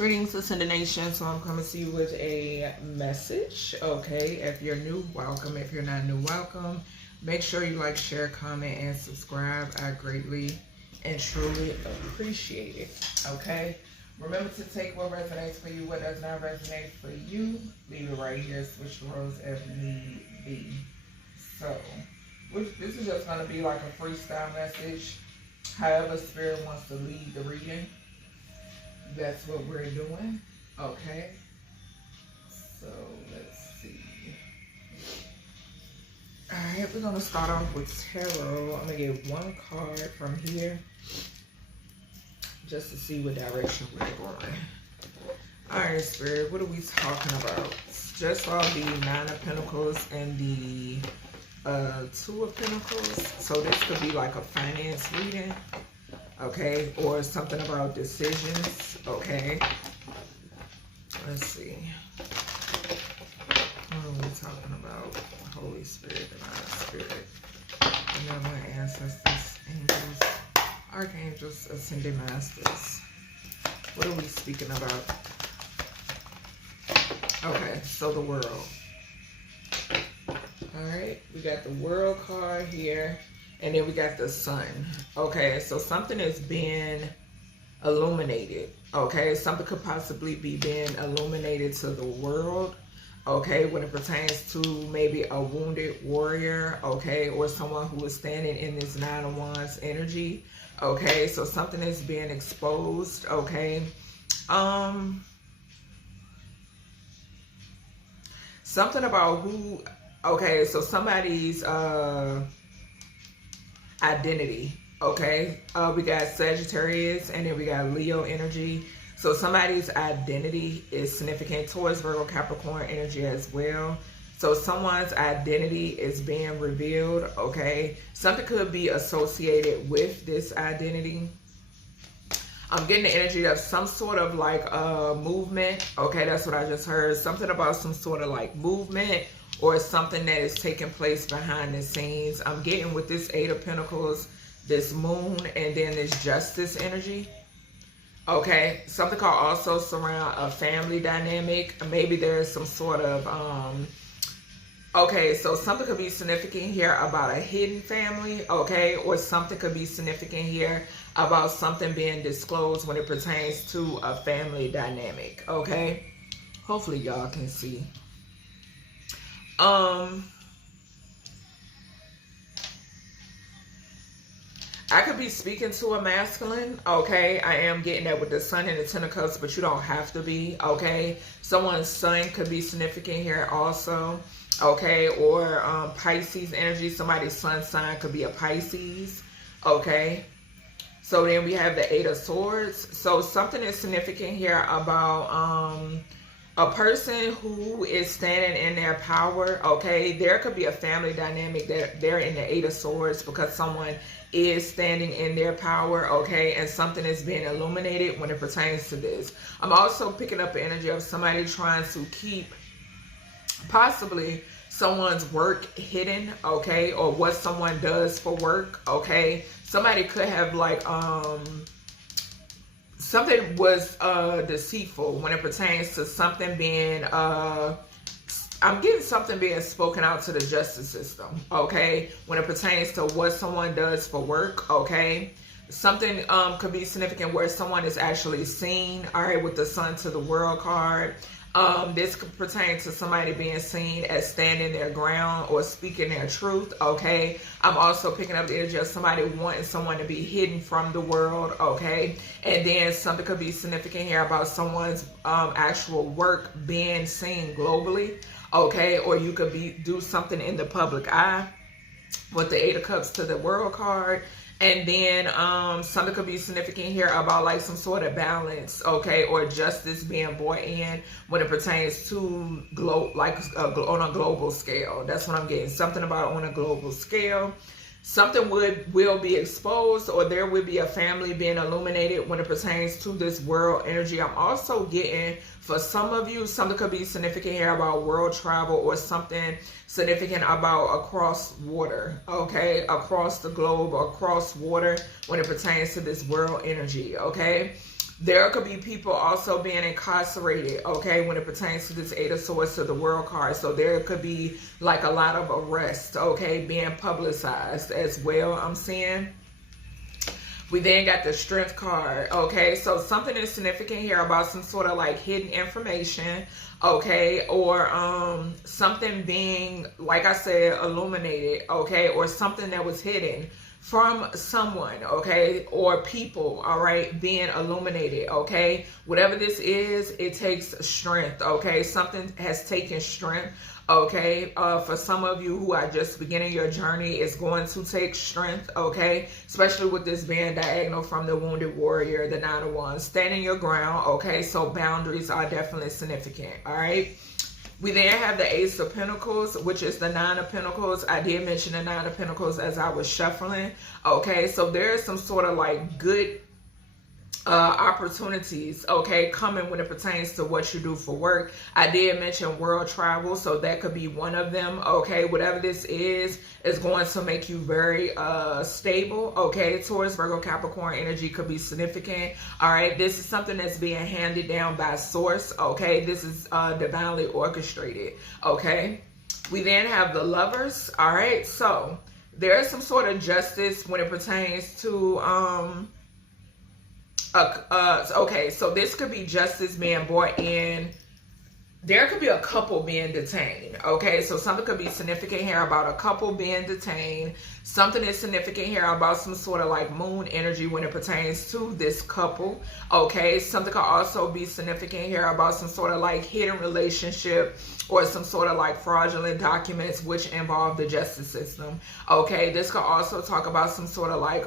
Greetings, Ascended Nation. So I'm coming to you with a message. Okay, if you're new, welcome. If you're not new, welcome. Make sure you like, share, comment, and subscribe. I greatly and truly appreciate it. Okay, remember to take what resonates for you, what does not resonate for you. Leave it right here. Switch roles if need be. So this is just going to be like a freestyle message. However Spirit wants to lead the reading, that's what we're doing. Okay, so let's see. All right, we're gonna start off with tarot. I'm gonna get one card from here just to see what direction we're going. All right, Spirit, what are we talking about? Just saw the Nine of Pentacles and the Two of Pentacles. So this could be like a finance reading. Okay, or something about decisions. Okay, let's see. What are we talking about? Holy Spirit, Divine Spirit, benevolent ancestors, angels, archangels, ascended masters. What are we speaking about? Okay, so the world. All right, we got the world card here. And then we got the sun. Okay, so something is being illuminated. Okay, something could possibly be being illuminated to the world. Okay, when it pertains to maybe a wounded warrior. Okay, or someone who is standing in this Nine of Wands energy. Okay, so something is being exposed. Okay, something about who. Okay, so somebody's identity. Okay, we got Sagittarius and then we got Leo energy. So somebody's identity is significant towards Virgo Capricorn energy as well. So someone's identity is being revealed. Okay, something could be associated with this identity. I'm getting the energy of some sort of like movement. Okay, that's what I just heard. Something about some sort of like movement or something that is taking place behind the scenes. I'm getting with this Eight of Pentacles, this Moon, and then this Justice energy. Okay, something could also surround a family dynamic. Maybe there's some sort of, okay, so something could be significant here about a hidden family, okay, or something could be significant here about something being disclosed when it pertains to a family dynamic, okay? Hopefully y'all can see. I could be speaking to a masculine, okay? I am getting that with the Sun and the Ten of Cups, but you don't have to be, okay? Someone's sun could be significant here also, okay? Or Pisces energy, somebody's sun sign could be a Pisces, okay? So then we have the Eight of Swords. So something is significant here about a person who is standing in their power, okay? There could be a family dynamic that they're in the Eight of Swords because someone is standing in their power, okay? And something is being illuminated when it pertains to this. I'm also picking up the energy of somebody trying to keep possibly someone's work hidden, okay? Or what someone does for work, okay? Somebody could have like, something was deceitful when it pertains to something being, I'm getting something being spoken out to the justice system, okay? When it pertains to what someone does for work, okay? Something could be significant where someone is actually seen, all right, with the Sun to the World card. This could pertain to somebody being seen as standing their ground or speaking their truth, okay? I'm also picking up the energy of somebody wanting someone to be hidden from the world, okay? And then something could be significant here about someone's actual work being seen globally, okay? Or you could do something in the public eye with the Eight of Cups to the World card. And then something could be significant here about like some sort of balance, okay, or justice being brought in when it pertains to on a global scale. That's what I'm getting. Something about on a global scale. Something will be exposed, or there will be a family being illuminated when it pertains to this world energy. I'm also getting, for some of you, something could be significant here about world travel or something significant about across water, okay? Across the globe, across water when it pertains to this world energy, okay? There could be people also being incarcerated, okay, when it pertains to this Eight of Swords to the World card. So there could be like a lot of arrests, okay, being publicized as well, I'm seeing. We then got the Strength card, okay? So something is significant here about some sort of like hidden information, okay? Or something being, like I said, illuminated, okay? Or something that was hidden from someone, okay? Or people, all right, being illuminated, okay? Whatever this is, it takes strength, okay? Something has taken strength, okay? For some of you who are just beginning your journey, it's going to take strength, okay? Especially with this being diagonal from the Wounded Warrior, the Nine of Wands. Standing your ground, okay? So boundaries are definitely significant, all right? We then have the Ace of Pentacles, which is the Nine of Pentacles. I did mention the Nine of Pentacles as I was shuffling. Okay, so there is some sort of like good opportunities, okay, coming when it pertains to what you do for work. I did mention world travel, so that could be one of them, okay? Whatever this is going to make you very stable, okay? Taurus, Virgo, Capricorn energy could be significant, all right? This is something that's being handed down by source, okay? This is divinely orchestrated, okay? We then have the Lovers, all right? So there is some sort of justice when it pertains to okay, so this could be justice being brought in. There could be a couple being detained, okay? So something could be significant here about a couple being detained. Something is significant here about some sort of like moon energy when it pertains to this couple, okay? Something could also be significant here about some sort of like hidden relationship or some sort of like fraudulent documents which involve the justice system, okay? This could also talk about some sort of like,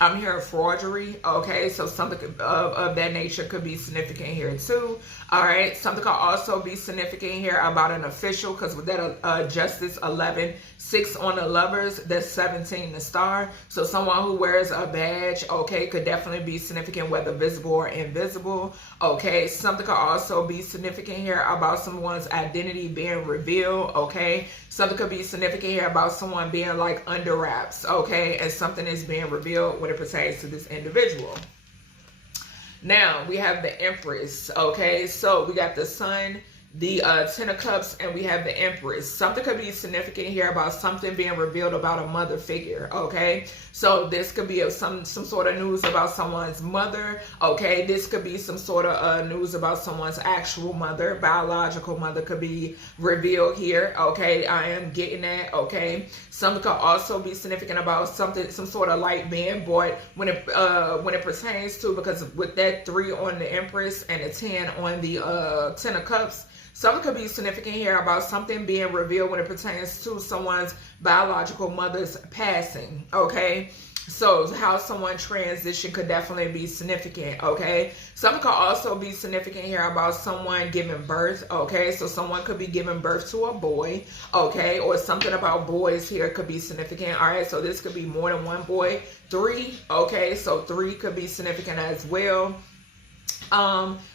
I'm hearing forgery, okay? So something of that nature could be significant here too, all right? Something could also be significant here about an official, because with that Justice 11, 6 on the Lovers, that's 17 the Star. So someone who wears a badge, okay, could definitely be significant, whether visible or invisible, okay? Something could also be significant here about someone's identity being revealed, okay? Something could be significant here about someone being like under wraps, okay? And something is being revealed when it pertains to this individual. Now, we have the Empress, okay? So we got the Sun, the Ten of Cups, and we have the Empress. Something could be significant here about something being revealed about a mother figure, okay? So this could be some sort of news about someone's mother, okay? This could be some sort of news about someone's actual mother. Biological mother could be revealed here, okay? I am getting that, okay? Something could also be significant about something, some sort of light being brought when it pertains to, because with that 3 on the Empress and the 10 on the Ten of Cups, something could be significant here about something being revealed when it pertains to someone's biological mother's passing, okay? So how someone transition could definitely be significant, okay? Something could also be significant here about someone giving birth, okay? So someone could be giving birth to a boy, okay? Or something about boys here could be significant, all right? So this could be more than one boy. 3, okay? So 3 could be significant as well.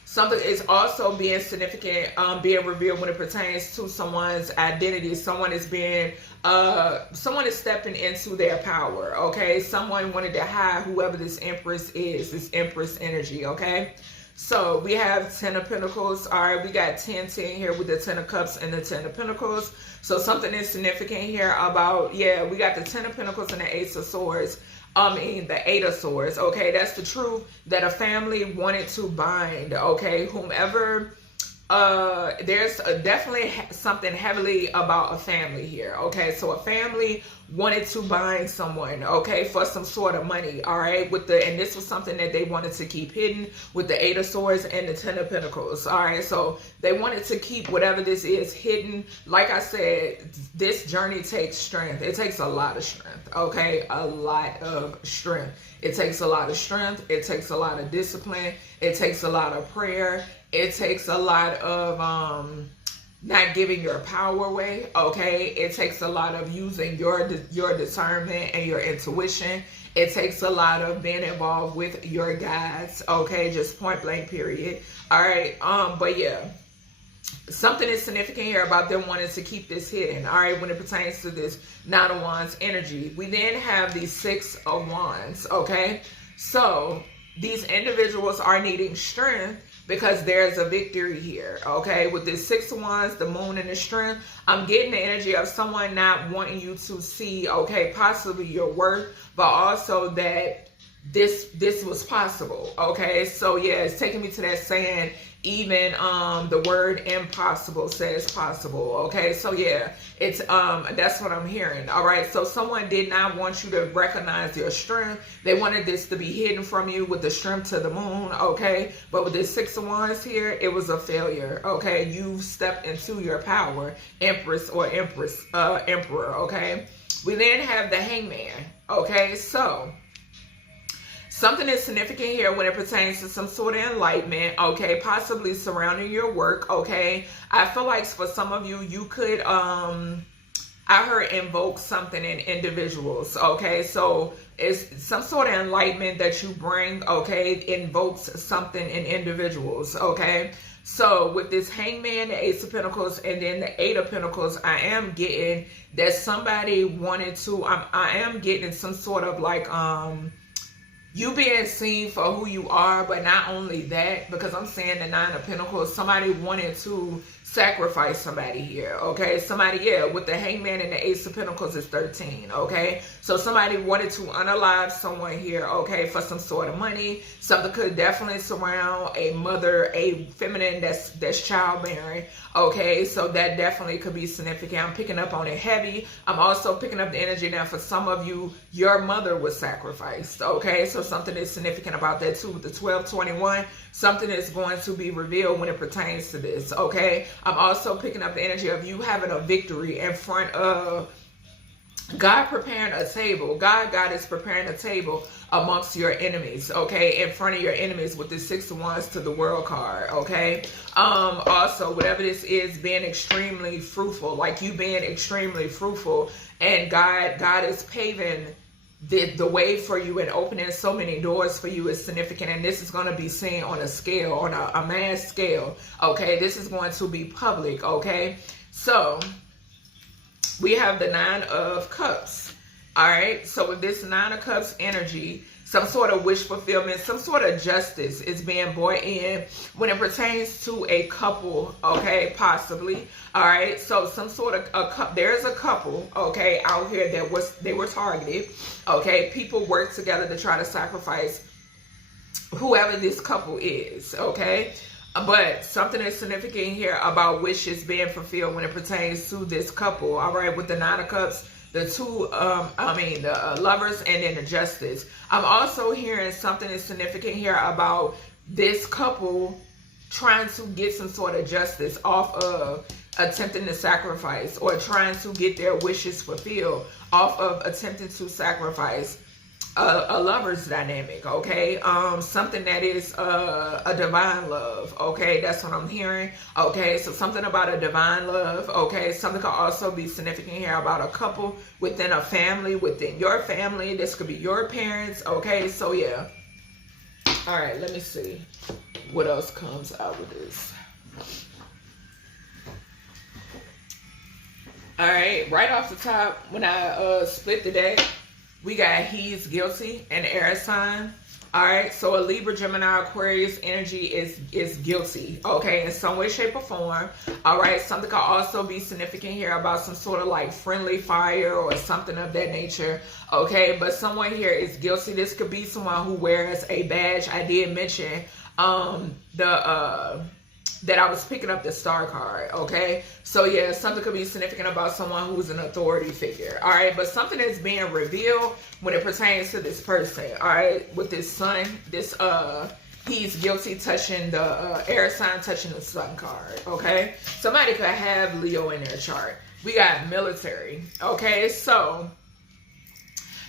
Something is also being significant, being revealed when it pertains to someone's identity. Someone is stepping into their power, okay? Someone wanted to hide whoever this Empress is, this Empress energy, okay? So we have 10 of Pentacles, all right? We got 10 here with the 10 of Cups and the 10 of Pentacles. So something is significant here about, yeah, we got the 10 of Pentacles and the Ace of Swords. The 8 of Swords, okay? That's the truth that a family wanted to bind, okay? Whomever, there's definitely something heavily about a family here, okay? So a family wanted to bind someone, okay, for some sort of money, all right? And this was something that they wanted to keep hidden with the 8 of Swords and the 10 of Pentacles, all right? So they wanted to keep whatever this is hidden. Like I said, this journey takes strength. It takes a lot of strength, okay? A lot of strength. It takes a lot of strength. It takes a lot of discipline. It takes a lot of prayer. It takes a lot of not giving your power away, okay? It takes a lot of using your discernment and your intuition. It takes a lot of being involved with your guides, okay? Just point blank, period. All right, but yeah, something is significant here about them wanting to keep this hidden, all right, when it pertains to this Nine of Wands energy. We then have the 6 of Wands, okay? So these individuals are needing strength because there's a victory here, okay? With this Six of Wands, the moon and the strength, I'm getting the energy of someone not wanting you to see, okay, possibly your worth, but also that this was possible, okay? So yeah, it's taking me to that saying, even the word impossible says possible, okay? So yeah, it's that's what I'm hearing. All right, so someone did not want you to recognize your strength. They wanted this to be hidden from you with the strength to the moon, okay? But with this Six of Wands here, it was a failure, okay? You stepped into your power, Empress or Emperor, okay? We then have the Hangman, okay? So something is significant here when it pertains to some sort of enlightenment, okay, possibly surrounding your work, okay. I feel like for some of you, you could, I heard invoke something in individuals, okay. So it's some sort of enlightenment that you bring, okay, invokes something in individuals, okay. So with this Hangman, the Ace of Pentacles, and then the Eight of Pentacles, I am getting that somebody wanted to, I am getting some sort of like, you being seen for who you are, but not only that, because I'm saying the Nine of Pentacles, somebody wanted to sacrifice somebody here, okay? Somebody, yeah, with the Hangman and the Ace of Pentacles is 13, okay? So somebody wanted to unalive someone here, okay, for some sort of money. Something could definitely surround a mother, a feminine that's childbearing, okay? So that definitely could be significant. I'm picking up on it heavy. I'm also picking up the energy now for some of you, your mother was sacrificed, okay? So something is significant about that too with the 1221. Something is going to be revealed when it pertains to this, okay? I'm also picking up the energy of you having a victory in front of God preparing a table. God is preparing a table amongst your enemies, okay? In front of your enemies with the Six of Wands to the World card, okay? Also, whatever this is, being extremely fruitful, like you being extremely fruitful, and God is paving the way for you and opening so many doors for you is significant, and this is going to be seen on a scale, on a mass scale, okay? This is going to be public, okay? So we have the Nine of Cups, all right? So with this Nine of Cups energy, some sort of wish fulfillment, some sort of justice is being brought in when it pertains to a couple, okay, possibly, all right? So some sort of there's a couple, okay, out here that they were targeted, okay? People work together to try to sacrifice whoever this couple is, okay? But something is significant here about wishes being fulfilled when it pertains to this couple, all right? With the Nine of Cups, the two, the lovers, and then the Justice. I'm also hearing something is significant here about this couple trying to get some sort of justice off of attempting to sacrifice, or trying to get their wishes fulfilled off of attempting to sacrifice a lover's dynamic, okay? Something that is a divine love, okay? That's what I'm hearing, okay? So something about a divine love, okay? Something could also be significant here about a couple within a family, within your family. This could be your parents, okay? So yeah. All right, let me see what else comes out with this. All right, right off the top, when I split the deck, we got he's guilty and air sign. All right, so a Libra, Gemini, Aquarius energy is guilty, okay, in some way, shape, or form. All right, something could also be significant here about some sort of like friendly fire or something of that nature, okay? But someone here is guilty. This could be someone who wears a badge. I did mention that I was picking up the Star card, okay? So yeah, something could be significant about someone who's an authority figure, all right? But something is being revealed when it pertains to this person, all right? With this Sun, this he's guilty touching the air sign, touching the Sun card, okay? Somebody could have Leo in their chart. We got military, okay? So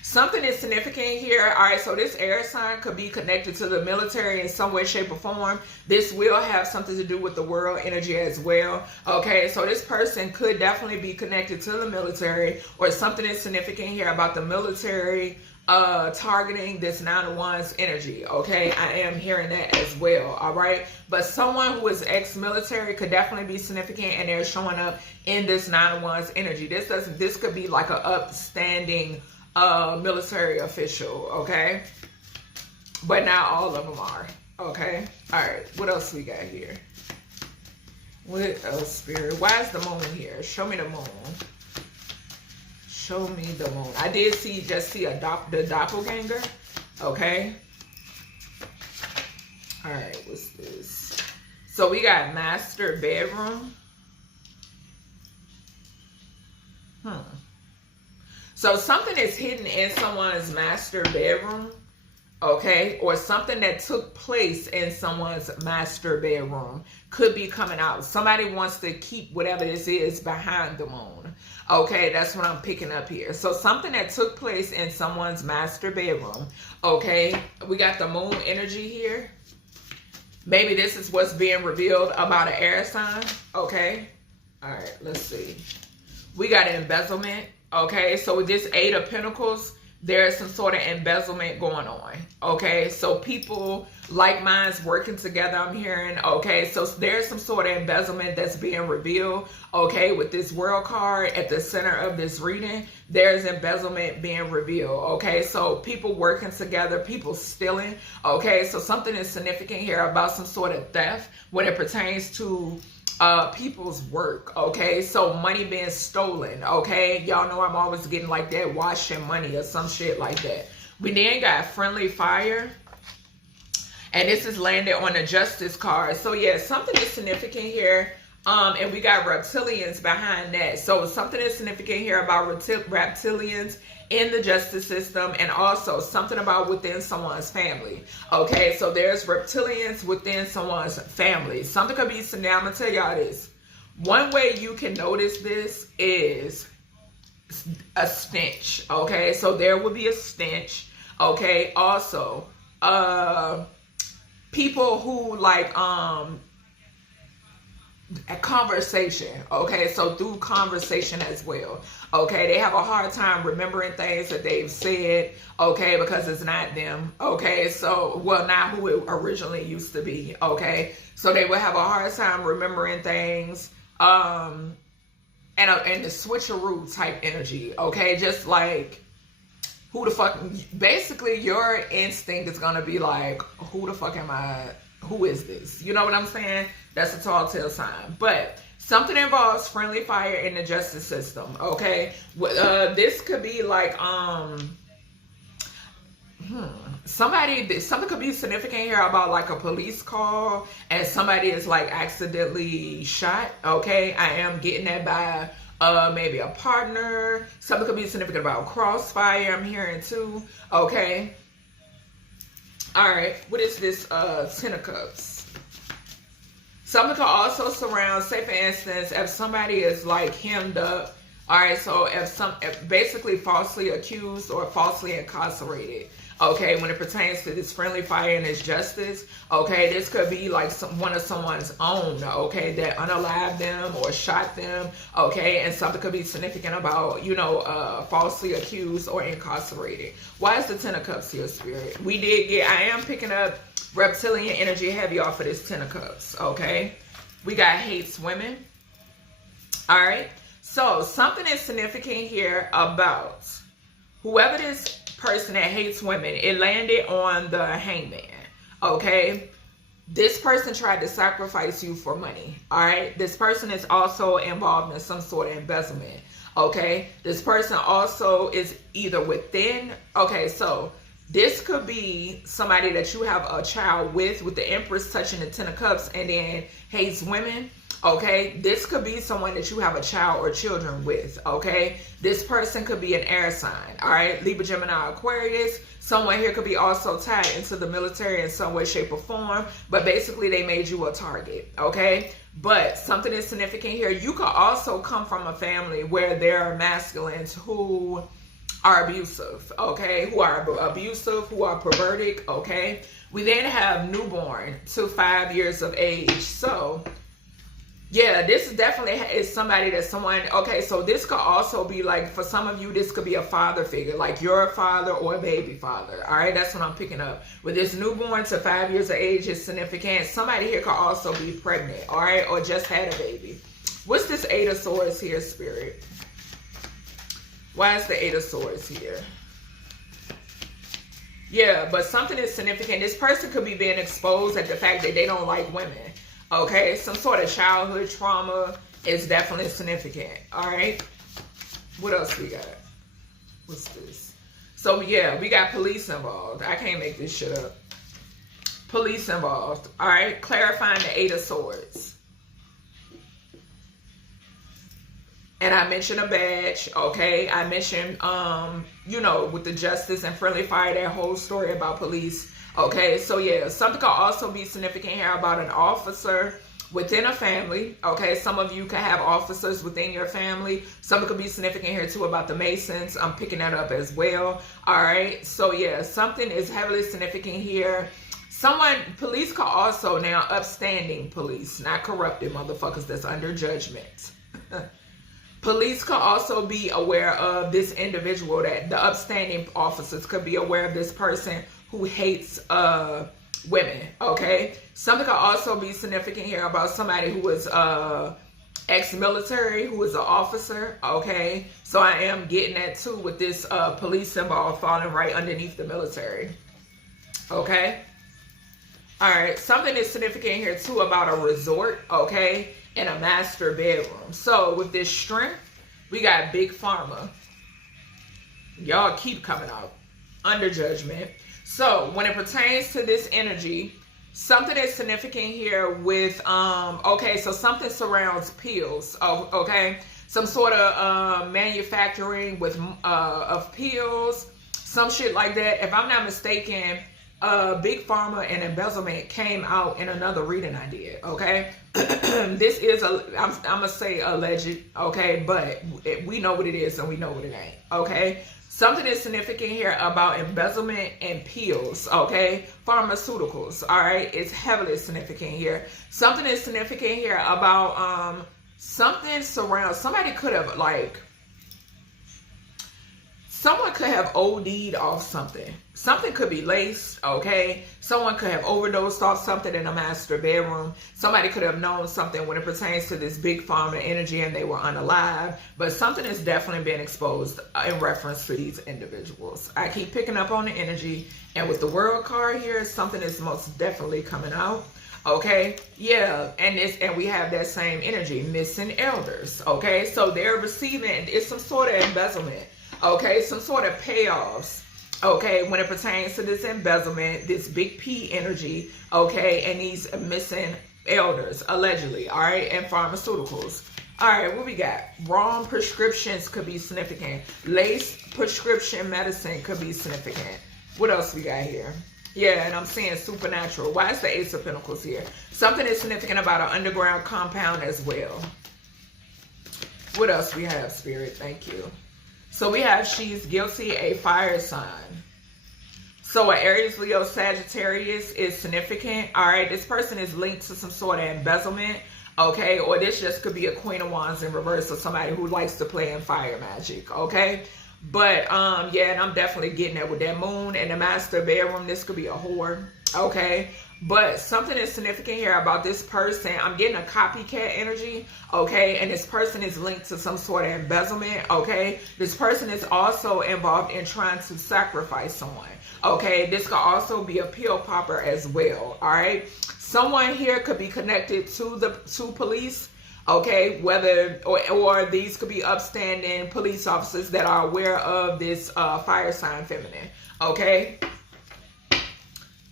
something is significant here. All right, so this air sign could be connected to the military in some way, shape, or form. This will have something to do with the world energy as well. Okay, so this person could definitely be connected to the military, or something is significant here about the military targeting this Nine of Wands energy. Okay, I am hearing that as well. All right, but someone who is ex-military could definitely be significant, and they're showing up in this Nine of Wands energy. This could be like an upstanding military official, okay? but not all of them are. Okay. All right. What else we got here? What else, Spirit? Why is the moon here? Show me the moon. Show me the moon. I did just see the doppelganger. Okay. All right. What's this? So we got master bedroom. So something is hidden in someone's master bedroom, okay? Or something that took place in someone's master bedroom could be coming out. Somebody wants to keep whatever this is behind the moon, okay? That's what I'm picking up here. So something that took place in someone's master bedroom, okay? We got the moon energy here. Maybe this is what's being revealed about an air sign, okay? All right, let's see. We got embezzlement. Okay, so with this 8 of Pentacles, there's some sort of embezzlement going on. Okay, so people like minds working together, I'm hearing. Okay, so there's some sort of embezzlement that's being revealed. Okay, with this World card at the center of this reading, there's embezzlement being revealed. Okay, so people working together, people stealing. Okay, so something is significant here about some sort of theft when it pertains to people's work. Okay, so money being stolen. Okay, y'all know I'm always getting like that washing money or some shit like that. We then got friendly fire, and this is landed on the justice card. So yeah, something is significant here. And we got reptilians behind that. So something is significant here about reptilians in the justice system, and also something about within someone's family. Okay, so there's reptilians within someone's family. Something could be, so now I'm gonna tell y'all this. One way you can notice this is a stench. Okay, so there will be a stench. Okay, also people who like a conversation. Okay, so through conversation as well. Okay, they have a hard time remembering things that they've said. Okay, because it's not them. Okay, so well, not who it originally used to be. Okay, so they will have a hard time remembering things. And the switcheroo type energy. Okay, just like who the fuck. Basically, your instinct is gonna be like, who the fuck am I? Who is this? You know what I'm saying? That's a tall tale sign. But something involves friendly fire in the justice system. Okay, this could be like something could be significant here about like a police call and somebody is like accidentally shot. Okay, I am getting that by maybe a partner. Something could be significant about crossfire, I'm hearing too. Okay. All right, what is this 10 of Cups? Something could also surround, say for instance, if somebody is like hemmed up. All right, so if basically falsely accused or falsely incarcerated. Okay, when it pertains to this friendly fire and this justice, okay, this could be like one of someone's own, okay, that unalived them or shot them, okay, and something could be significant about, you know, falsely accused or incarcerated. Why is the 10 of Cups here, Spirit? I am picking up reptilian energy heavy off of this 10 of Cups, okay? We got hates women, all right? So something is significant here about whoever this person that hates women. It landed on the Hangman. Okay, this person tried to sacrifice you for money. All right, this person is also involved in some sort of embezzlement. Okay, this person also is either within. Okay, so this could be somebody that you have a child with the Empress touching the 10 of Cups and then hates women. Okay, this could be someone that you have a child or children with. Okay, this person could be an air sign. All right, Libra, Gemini, Aquarius. Someone here could be also tied into the military in some way, shape, or form, but basically they made you a target. Okay, but something is significant here. You could also come from a family where there are masculines who are abusive. Okay, who are abusive, who are perverted. Okay, we then have newborn to 5 years of age. So yeah, this is definitely is somebody that someone, okay, so this could also be like, for some of you, this could be a father figure, like your father or a baby father. All right, that's what I'm picking up. With this newborn to 5 years of age is significant. Somebody here could also be pregnant, all right, or just had a baby. What's this 8 of Swords here, Spirit? Why is the 8 of Swords here? Yeah, but something is significant. This person could be being exposed at the fact that they don't like women. Okay, some sort of childhood trauma is definitely significant. All right, what else we got? What's this? So yeah, we got police involved. I can't make this shit up. Police involved. All right, clarifying the 8 of Swords. And I mentioned a badge, okay? I mentioned, you know, with the justice and friendly fire, that whole story about police, okay? So, yeah, something could also be significant here about an officer within a family, okay? Some of you can have officers within your family. Something could be significant here, too, about the Masons. I'm picking that up as well, all right? So, yeah, something is heavily significant here. Police could also now, upstanding police, not corrupted motherfuckers that's under judgment. Police could also be aware of this individual, that the upstanding officers could be aware of this person who hates women, okay? Something could also be significant here about somebody who was ex-military, who is an officer, okay? So I am getting that too with this police symbol falling right underneath the military, okay? All right, something is significant here too about a resort, okay? In a master bedroom. So with this strength, we got big pharma. Y'all keep coming out under judgment. So when it pertains to this energy, something is significant here with okay, so something surrounds pills. Oh, okay, some sort of manufacturing with of pills, some shit like that. If I'm not mistaken, big pharma and embezzlement came out in another reading I did, okay? This is I'm gonna say alleged, okay, but we know what it is and we know what it ain't, okay? Something is significant here about embezzlement and pills, okay? Pharmaceuticals, all right? It's heavily significant here. Something is significant here about something surrounds, somebody could have like, someone could have OD'd off something. Something could be laced, okay? Someone could have overdosed off something in a master bedroom. Somebody could have known something when it pertains to this big pharma energy and they were unalive. But something is definitely being exposed in reference to these individuals. I keep picking up on the energy. And with the World card here, something is most definitely coming out. Okay, yeah, and we have that same energy, missing elders, okay? So they're receiving, it's some sort of embezzlement. Okay, some sort of payoffs, okay, when it pertains to this embezzlement, this big P energy, okay, and these missing elders, allegedly, all right, and pharmaceuticals. All right, what we got? Wrong prescriptions could be significant. Laced prescription medicine could be significant. What else we got here? Yeah, and I'm seeing supernatural. Why is the Ace of Pentacles here? Something is significant about an underground compound as well. What else we have, Spirit? Thank you. So we have she's guilty, a fire sign. So an Aries, Leo, Sagittarius is significant. All right, this person is linked to some sort of embezzlement. Okay, or this just could be a Queen of Wands in reverse, or somebody who likes to play in fire magic. Okay, but yeah, and I'm definitely getting that with that moon and the master bedroom. This could be a whore. Okay, but something is significant here about this person. I'm getting a copycat energy, okay? And this person is linked to some sort of embezzlement, okay? This person is also involved in trying to sacrifice someone, okay? This could also be a pill popper as well, all right? Someone here could be connected to police, okay? Whether, or these could be upstanding police officers that are aware of this fire sign feminine, okay?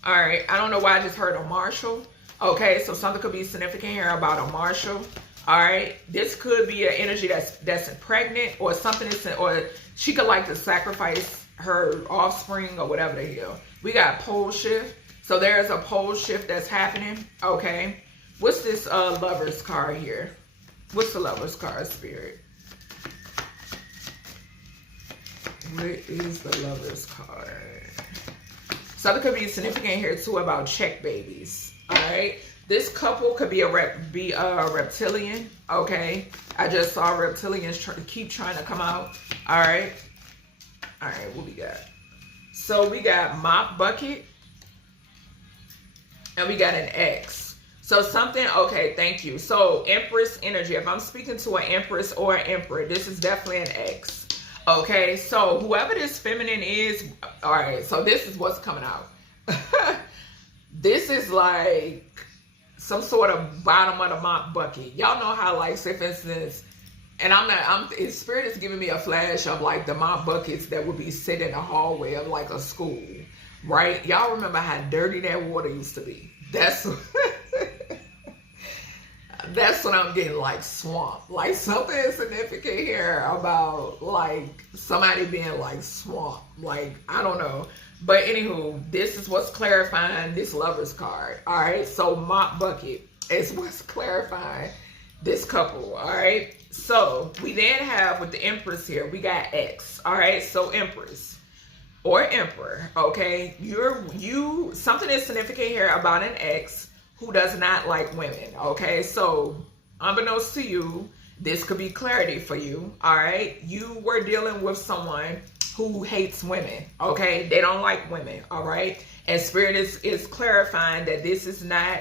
All right, I don't know why I just heard a marshal. Okay, so something could be significant here about a marshal. All right, this could be an energy that's pregnant, or something is, or she could like to sacrifice her offspring or whatever the hell. We got pole shift. So there's a pole shift that's happening. Okay, what's this Lover's card here? What's the Lover's card, Spirit? What is the Lover's card? Something could be significant here too about check babies. All right, this couple could be a reptilian. Okay, I just saw reptilians keep trying to come out. All right, what we got? So we got mop bucket, and we got an X. So something, okay, thank you. So Empress energy. If I'm speaking to an Empress or an Emperor, this is definitely an X. Okay, so whoever this feminine is, all right, so this is what's coming out. This is like some sort of bottom of the mop bucket. Y'all know how, like, say for instance, and Spirit is giving me a flash of like the mop buckets that would be sitting in the hallway of like a school, right? Y'all remember how dirty that water used to be? That's that's what I'm getting, like swamp. Like something significant here about like somebody being like swamp. Like, I don't know. But anywho, this is what's clarifying this Lover's card. All right, so mop bucket is what's clarifying this couple. All right, so we then have with the Empress here, we got X. All right, so Empress or Emperor. Okay, something is significant here about an X who does not like women. Okay, so unbeknownst to you, this could be clarity for you. All right, you were dealing with someone who hates women. Okay, they don't like women. All right, and Spirit is clarifying that this is not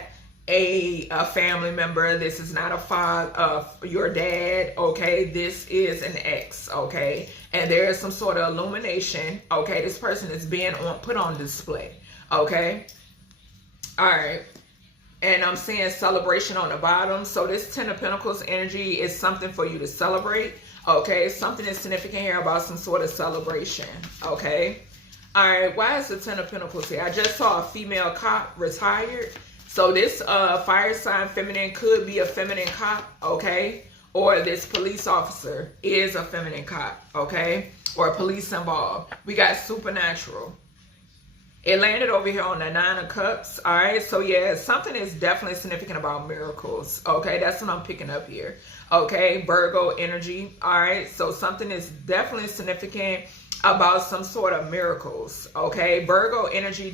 a family member. This is not a father, your dad. Okay, this is an ex. Okay, and there is some sort of illumination. Okay, this person is being put on display. Okay, all right. And I'm seeing celebration on the bottom. So this Ten of Pentacles energy is something for you to celebrate. Okay, something is significant here about some sort of celebration. Okay, all right. Why is the Ten of Pentacles here? I just saw a female cop retired. So this fire sign feminine could be a feminine cop. Okay, or this police officer is a feminine cop. Okay, or police involved. We got supernatural. It landed over here on the Nine of Cups. All right, so yeah, something is definitely significant about miracles. Okay, that's what I'm picking up here. Okay, Virgo energy. All right, so something is definitely significant about some sort of miracles. Okay, Virgo energy,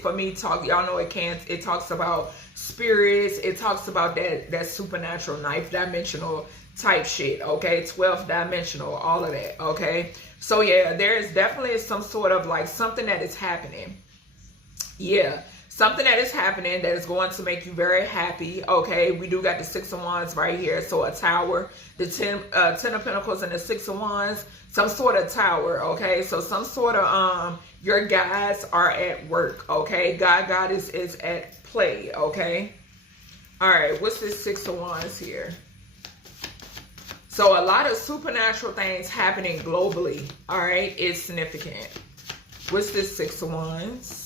for me, y'all know it talks about spirits. It talks about that supernatural, ninth dimensional type shit. Okay, 12th dimensional, all of that. Okay, so yeah, there is definitely some sort of like something that is happening. Yeah, something that is happening that is going to make you very happy. Okay, we do got the Six of Wands right here. So a tower, the Ten of Pentacles and the Six of Wands, some sort of tower. Okay, so some sort of your guides are at work. Okay, God is at play. Okay, all right, what's this Six of Wands here? So a lot of supernatural things happening globally. All right, it's significant. What's this Six of Wands?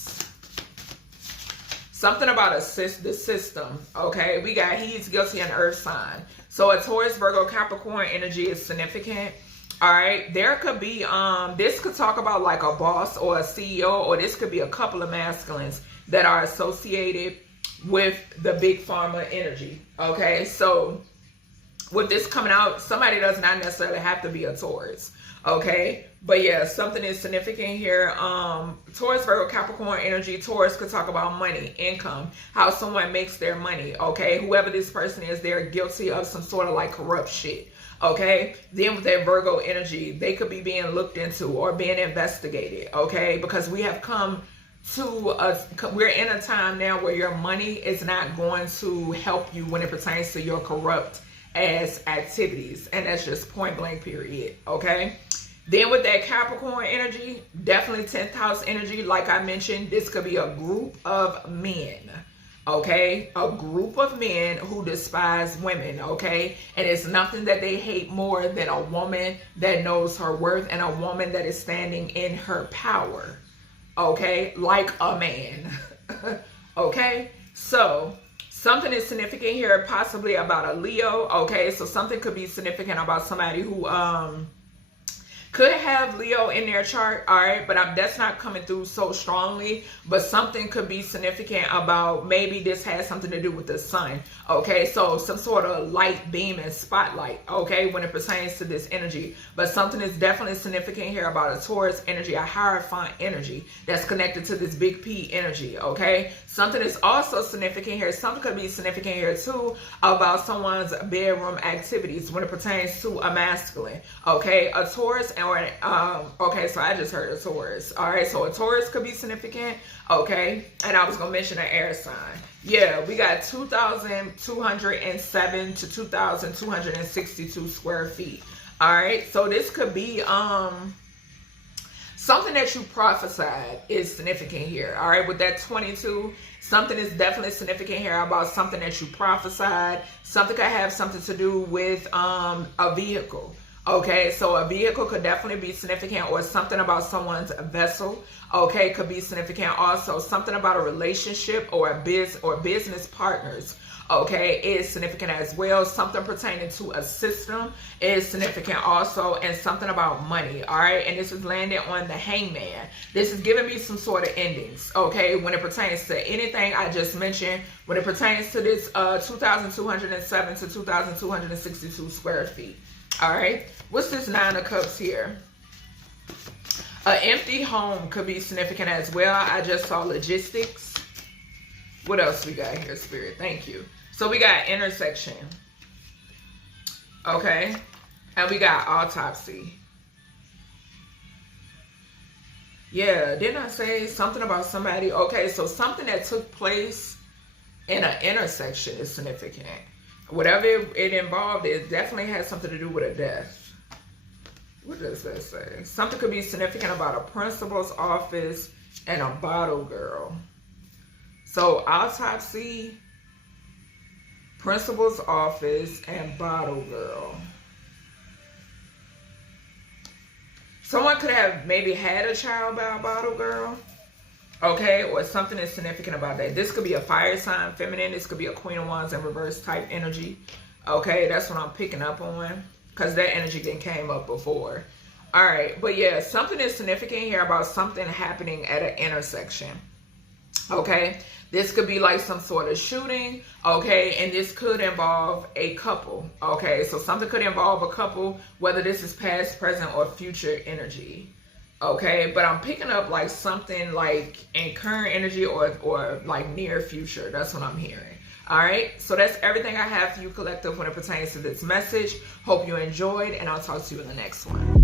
Something about the system. Okay, we got he's guilty an earth sign. So a Taurus, Virgo, Capricorn energy is significant. All right, there could be this could talk about like a boss or a CEO, or this could be a couple of masculines that are associated with the big pharma energy. Okay, so with this coming out, somebody does not necessarily have to be a Taurus. Okay, but yeah, something is significant here. Taurus, Virgo, Capricorn energy. Taurus could talk about money, income, how someone makes their money. Okay, whoever this person is, they're guilty of some sort of like corrupt shit. Okay, then with their Virgo energy, they could be being looked into or being investigated. Okay, because we have come to we're in a time now where your money is not going to help you when it pertains to your corrupt ass activities, and that's just point blank period. Okay, then with that Capricorn energy, definitely 10th house energy. Like I mentioned, this could be a group of men. Okay, a group of men who despise women. Okay, and it's nothing that they hate more than a woman that knows her worth and a woman that is standing in her power. Okay, like a man. Okay, so something is significant here, possibly about a Leo. Okay, so something could be significant about somebody who could have Leo in their chart. All right, but that's not coming through so strongly. But something could be significant about, maybe this has something to do with the sun. Okay, so some sort of light beam and spotlight. Okay, when it pertains to this energy. But something is definitely significant here about a Taurus energy, a Hierophant energy that's connected to this big P energy. Okay, something is also significant here. Something could be significant here too about someone's bedroom activities when it pertains to a masculine. Okay, a Taurus or okay, so I just heard a Taurus. All right, so a Taurus could be significant. Okay, and I was gonna mention an air sign. Yeah, we got 2,207 to 2,262 square feet. All right, so this could be something that you prophesied is significant here. All right, with that 22, something is definitely significant here about something that you prophesied. Something could have something to do with a vehicle. Okay, so a vehicle could definitely be significant, or something about someone's vessel. Okay, could be significant also. Something about a relationship or a business partners. Okay, is significant as well. Something pertaining to a system is significant also, and something about money. All right, and this is landing on the hangman. This is giving me some sort of endings. Okay, when it pertains to anything I just mentioned, when it pertains to this 2,207 to 2,262 square feet. All right, what's this 9 of Cups here? An empty home could be significant as well. I just saw logistics. What else we got here, Spirit? Thank you. So we got intersection. Okay. And we got autopsy. Yeah, didn't I say something about somebody? Okay, so something that took place in an intersection is significant. Whatever it involved, it definitely has something to do with a death. What does that say? Something could be significant about a principal's office and a bottle girl. So autopsy, principal's office, and bottle girl. Someone could have maybe had a child by a bottle girl. Okay, or something is significant about that. This could be a fire sign, feminine. This could be a Queen of Wands in reverse type energy. Okay, that's what I'm picking up on, because that energy didn't came up before. All right, but yeah, something is significant here about something happening at an intersection. Okay, this could be like some sort of shooting. Okay, and this could involve a couple. Okay, so something could involve a couple, whether this is past, present, or future energy. Okay, but I'm picking up like something like in current energy or like near future. That's what I'm hearing. All right, so that's everything I have for you, collective, when it pertains to this message. Hope you enjoyed, and I'll talk to you in the next one.